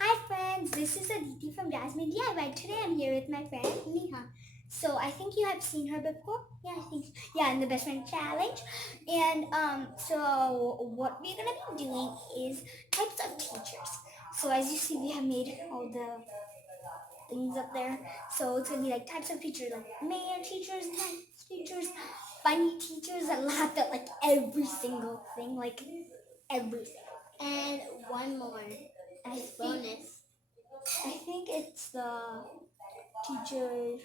Hi friends, this is Aditi from Jasmine DIY. Today I'm here with my friend Neha. So I think you have seen her before. Yeah, I think in the best friend challenge. And so what we're gonna be doing is types of teachers. So as you see, we have made all the things up there. So it's gonna be like types of teachers, like mayor teachers, nice teachers, funny teachers, and laughter, like every single thing, like everything. And one more, bonus. I think it's the teacher.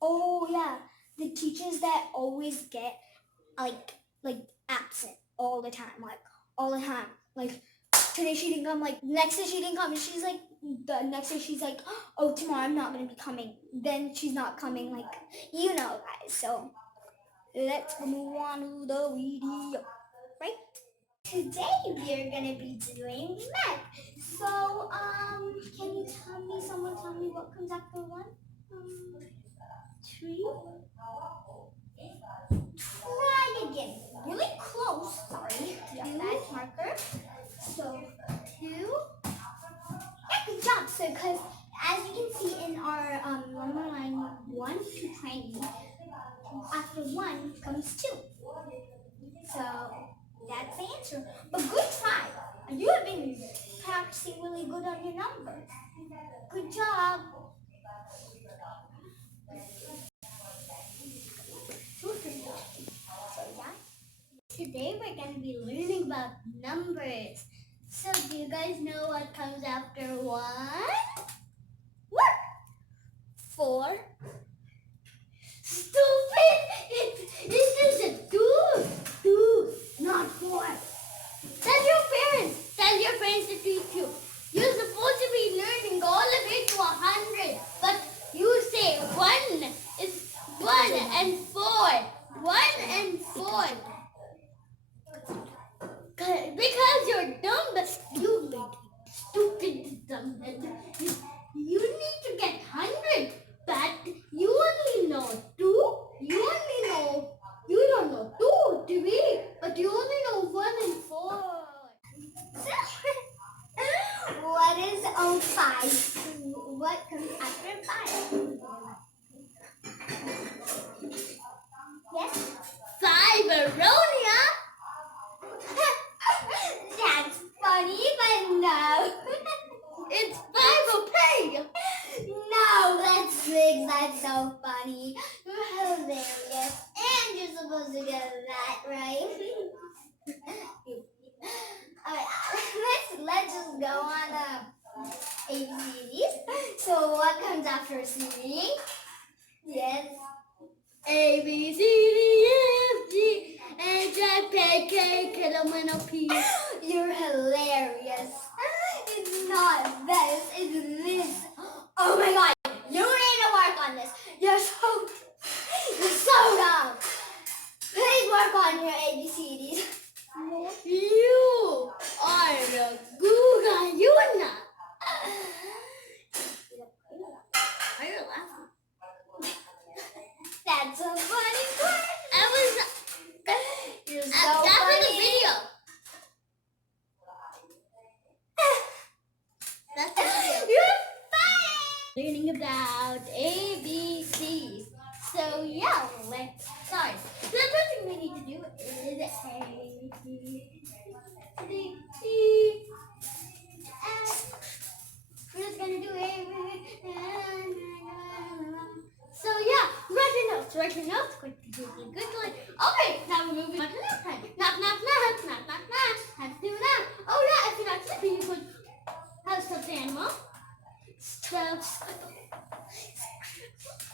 Oh yeah, the teachers that always get like absent all the time, like all the time. Like today she didn't come. Like next day she didn't come, and she's like the next day she's like, oh tomorrow I'm not gonna be coming. Then she's not coming. Like guys. So let's move on to the video, right? Today we are gonna be doing math. So, can you tell me, someone tell me what comes after one? Three. Try again. Really close. Sorry. Two. That marker. So, two. Yeah, good job. So, because as you can see in our number line 1 to 20, after one comes two. So that's the answer. But good try. You have been practicing really good on your numbers. Good job. So yeah, today we're going to be learning about numbers. So do you guys know what comes after one? What? Four. Stupid! It is a two. Two, not four. Tell your parents to teach you. You're supposed to be learning all of it to 100, but you say one is one and four. One and four. Because you're dumb, but stupid. Stupid dumb. You need to get 100, but you only know two. You don't know two, three, but you only know one and four. What is 05? What comes after 5? Yes? Five, Aronia? That's funny, but no. It's 5 pig. No, that's 6. That's so funny. You're hilarious. And you're supposed to get that right. Alright, let's just go on ABCDs. So what comes after C? Yes. A B C D F G H I K K L M N O P. You're hilarious. It's not this. It's this. Oh my god. You need to work on this. You're so dumb. Please work on your ABCDs. You are a Google. You are not. Are you laughing? That's a funny question. You're so that funny. Was a video. That's the video. You're funny. Learning about ABCs. So yeah, let's start. The first thing we need to do is A, B, C, D, F. We're just gonna do A, B, so yeah, write your notes, quickly. Okay, now we're moving on to the next time. Knock, knock, knock, knock, knock, knock. Have to do that. Oh yeah, if you're not sleeping, you could have stuffed animal. Stuffed.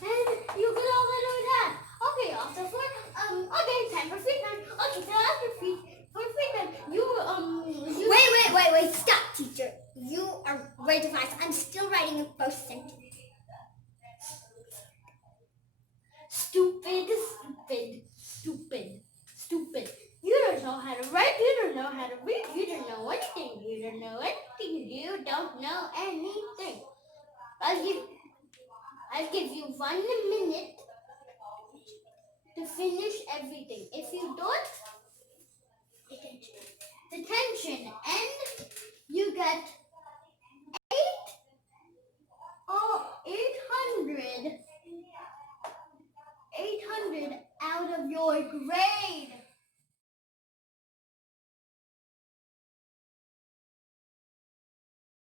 And you could also do that. Okay, also for time for free time. Okay, so after free time, you wait, stop teacher. You are way too fast. I'm still writing a first sentence. Stupid, stupid, stupid, stupid. You don't know how to write, you don't know how to read, you don't know anything, you don't know anything, you don't know anything. I'll give you 1 minute to finish everything. If you don't of your grade.